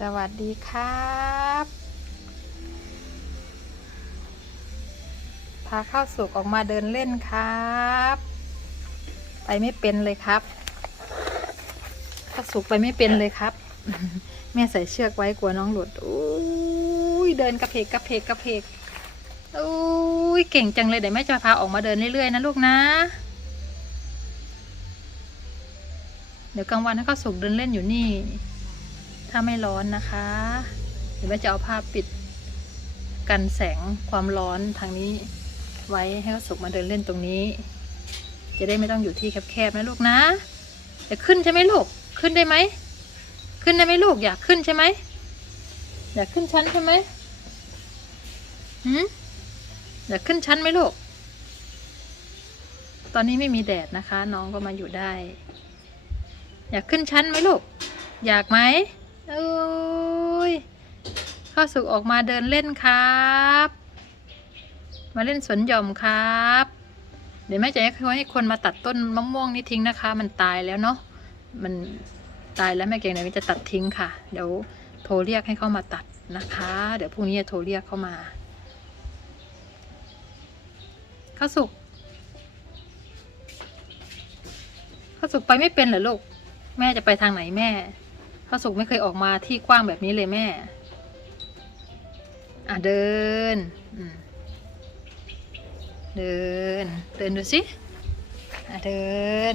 สวัสดีครับพาข้าวสุกออกมาเดินเล่นครับ ไปไม่เป็นเลยครับข้าวสุกไปไม่เป็นเลยครับ แม่ใส่เชือกไว้กลัวน้องหลุดอุ้ยเดินกระเพกกระเพกกระเพกอุ้ยเก่งจังเลยเดี๋ยวแม่จะพาออกมาเดินเรื่อยๆนะลูกนะ เดี๋ยวกลางวันให้ข้าวสุกเดินเล่นอยู่นี่ ถ้าไม่ร้อนนะคะเดี๋ยวแม่จะเอาผ้าปิดกันแสงความร้อนทางนี้ไว้ให้เขาสุกมาเดินเล่นตรงนี้ จะได้ไม่ต้องอยู่ที่แคบๆนะลูกนะจะขึ้นใช่ไหมลูกขึ้นได้ไหมขึ้นได้ไหมลูกอยากขึ้นใช่ไหมอยากขึ้นชั้นใช่ไหมหืมอยากขึ้นชั้นไหมลูกตอนนี้ไม่มีแดดนะคะ น้องก็มาอยู่ได้ อยากขึ้นชั้นไหมลูก อยากไหม โอ้ยข้าวสุกออกมาเดินเล่นครับ มาเล่นสวนหย่อมครับ เดี๋ยวแม่จะให้คนมาตัดต้นมะม่วงนี่ทิ้งนะคะ มันตายแล้วเนาะมันตายแล้วแม่เก่งเดี๋ยวจะตัดทิ้งค่ะ เดี๋ยวโทรเรียกให้เขามาตัดนะคะ เดี๋ยวพรุ่งนี้จะโทรเรียกเข้ามาข้าวสุกข้าวสุกไปไม่เป็นเหรอลูก แม่จะไปทางไหนแม่ ข้าวสุกไม่เคยออกมาที่กว้างแบบนี้เลยแม่ อะเดิน เดิน เดินดูสิ อะเดิน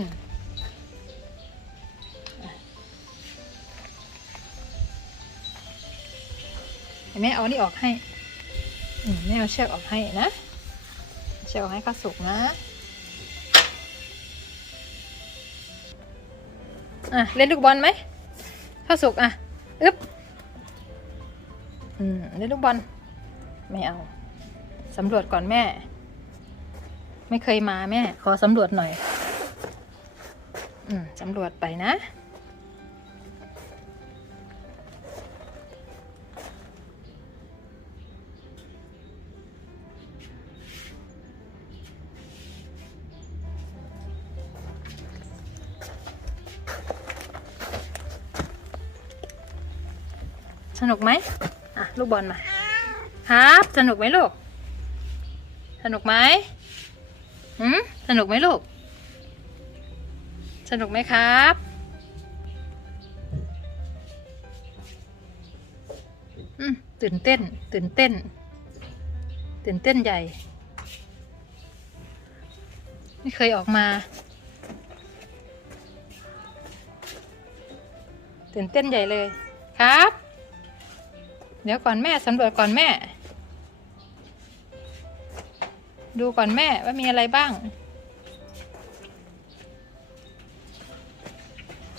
เดี๋ยวแม่เอานี่ออกให้มแม่เอาเชือกออกให้นะ เชือกออกให้ข้าสุกนะอะเล่นลูกบอลไหม ข้าวสุกอะอึ๊บอืมเล่นลูกบอลไม่เอาสำรวจก่อนแม่ ไม่เคยมาแม่ ขอสำรวจหน่อย อืมสำรวจไปนะ สนุกไหมอะลูกบอลมา ครับ สนุกไหมลูก สนุกไหมหืมสนุกไหมลูก สนุกไหมครับอืมตื่นเต้น ตื่นเต้น ตื่นเต้นใหญ่ ไม่เคยออกมา ตื่นเต้นใหญ่เลยครับ ดี๋ยวก่อนแม่สำรวจก่อนแม่ ดูก่อนแม่ว่ามีอะไรบ้าง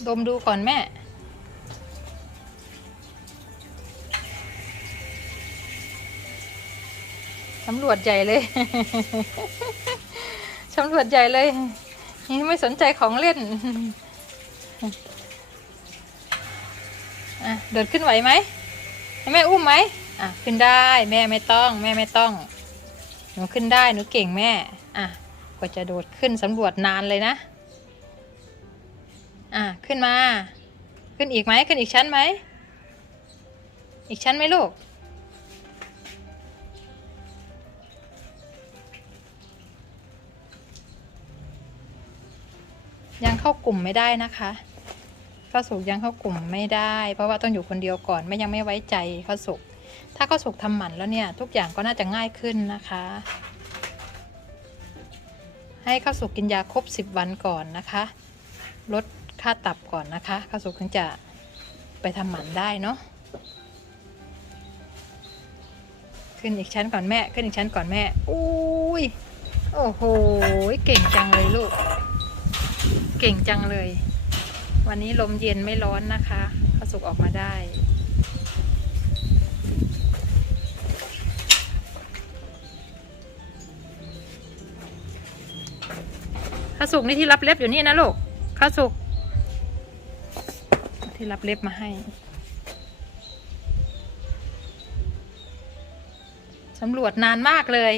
ดมดูก่อนแม่ สำรวจใหญ่เลย สำรวจใหญ่เลยยังไม่สนใจของเล่น อะ เดินขึ้นไหวไหม แม่อุ้มไหมอะขึ้นได้แม่ไม่ต้อง แม่ไม่ต้อง หนูขึ้นได้หนูเก่งแม่ อะกว่าจะโดดขึ้นสำรวจนานเลยนะ อะขึ้นมา ขึ้นอีกไหมขึ้นอีกชั้นไหม อีกชั้นไหมลูกยังเข้ากลุ่มไม่ได้นะคะ ข้าวสุกยังเข้ากลุ่มไม่ได้ เพราะว่าต้องอยู่คนเดียวก่อนไม่ยังไม่ไว้ใจข้าวสุกถ้าข้าวสุกทำหมันแล้วเนี่ย ทุกอย่างก็น่าจะง่ายขึ้นนะคะ ให้ข้าวสุกกินยาครบสิบวันก่อนนะคะ ลดค่าตับก่อนนะคะข้าวสุกถึงจะไปทำหมันได้เนาะขึ้นอีกชั้นก่อนแม่ขึ้นอีกชั้นก่อนแม่อุ้ยโอ้โหเก่งจังเลยลูก เก่งจังเลย วันนี้ลมเย็นไม่ร้อนนะคะข้าวสุกออกมาได้ข้าวสุกนี่ที่รับเล็บอยู่นี่นะลูกข้าวสุกที่รับเล็บมาให้สำรวจนานมากเลย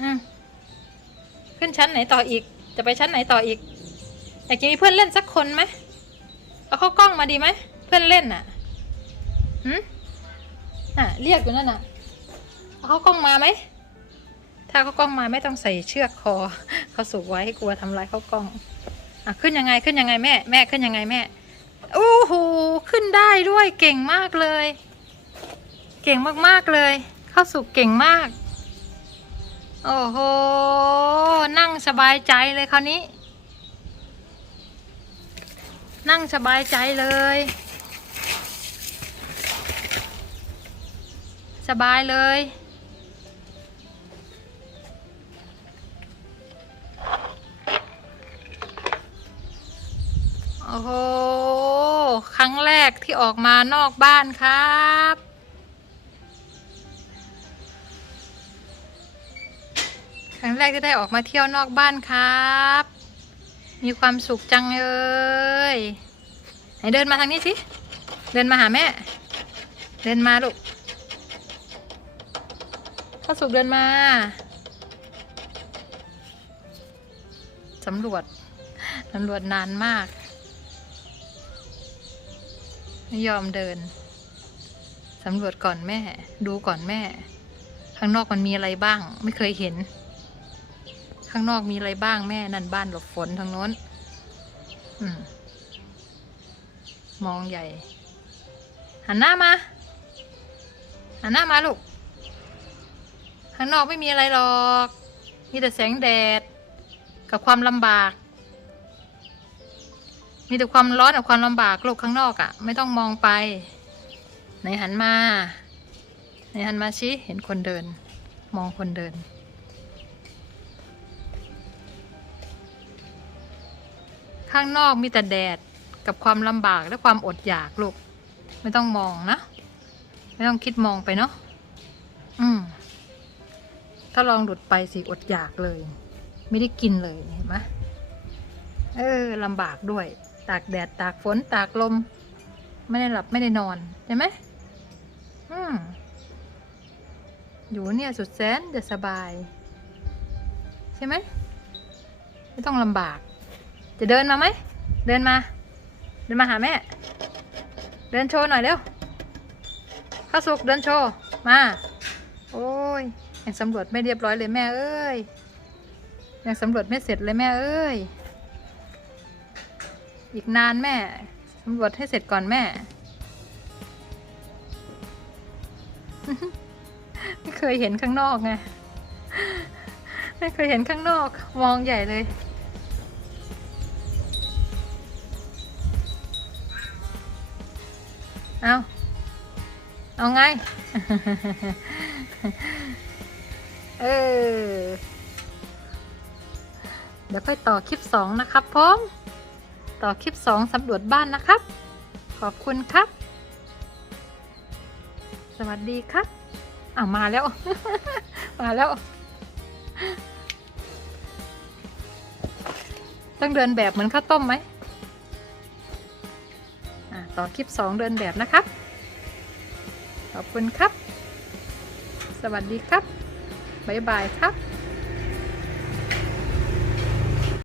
อืมขึ้นชั้นไหนต่ออีก จะไปชั้นไหนต่ออีกอยากจะมีเพื่อนเล่นสักคนไหมเอาเข้ากล้องมาดีไหมเพื่อนเล่นน่ะหืมน่ะ เรียกอยู่นั่นน่ะเอาเข้ากล้องมาไหมถ้าเข้ากล้องมาไม่ต้องใส่เชือกคอเขาสูกไว้ให้กลัวทำลายเข้ากล้องอะขึ้นยังไงขึ้นยังไงแม่ แม่ขึ้นยังไงแม่โอ้โหขึ้นได้ด้วยเก่งมากเลย เก่งมากๆเลย เข้าสุกเก่งมาก โอ้โห นั่งสบายใจเลยคราวนี้ นั่งสบายใจเลย สบายเลยโอ้โห ครั้งแรกที่ออกมานอกบ้านครับ รั้งแรกที่ได้ออกมาเที่ยวนอกบ้านครับ มีความสุขจังเลยไหนเดินมาทางนี้สิ เดินมาหาแม่ เดินมาลูกข้าสุกเดินมาสำรวจสำรวจนานมาก ไม่ยอมเดินสำรวจก่อนแม่ ดูก่อนแม่ ข้างนอกมันมีอะไรบ้าง ไม่เคยเห็น ข้างนอกมีอะไรบ้างแม่นั่นบ้านหลบฝนทางโน้นอมมองใหญ่ หันหน้ามา หันหน้ามาลูก ข้างนอกไม่มีอะไรหรอก มีแต่แสงแดด กับความลำบาก มีแต่ความร้อนกับความลำบากโลกข้างนอกอะ่ะ ไม่ต้องมองไป ไหนหันมา ไหนหันมาชี้เห็นคนเดิน มองคนเดิน ข้างนอกมีแต่แดดกับความลำบากและความอดอยากลูก ไม่ต้องมองนะ ไม่ต้องคิดมองไปเนาะอืม ถ้าลองหลุดไปสิอดอยากเลย ไม่ได้กินเลยเห็นไหมเออลำบากด้วย ตากแดดตากฝนตากลม ไม่ได้หลับไม่ได้นอนใช่ไหมอืมอยู่เนี่ยสุดแสนจะสบาย ใช่ไหมไม่ต้องลำบาก จะเดินมาไหม เดินมา เดินมาหาแม่ เดินโชว์หน่อยเร็ว ข้าสุกเดินโชว์ มา โอ้ย ยังสำรวจไม่เรียบร้อยเลยแม่เอ้ย ยังสำรวจไม่เสร็จเลยแม่เอ้ย อีกนานแม่ สำรวจให้เสร็จก่อนแม่ ไม่เคยเห็นข้างนอกไง ไม่เคยเห็นข้างนอก มองใหญ่เลย เอาเอาไง เออ เดี๋ยวค่อยต่อคลิปสองนะครับผมต่อคลิปสองสำรวจบ้านนะครับ ขอบคุณครับ สวัสดีครับอ้าวมาแล้ว มาแล้ว ต้องเดินแบบเหมือนข้าวต้มไหม ต่อคลิปสองเดินแบบนะครับ ขอบคุณครับ สวัสดีครับ บ๊ายบายครับ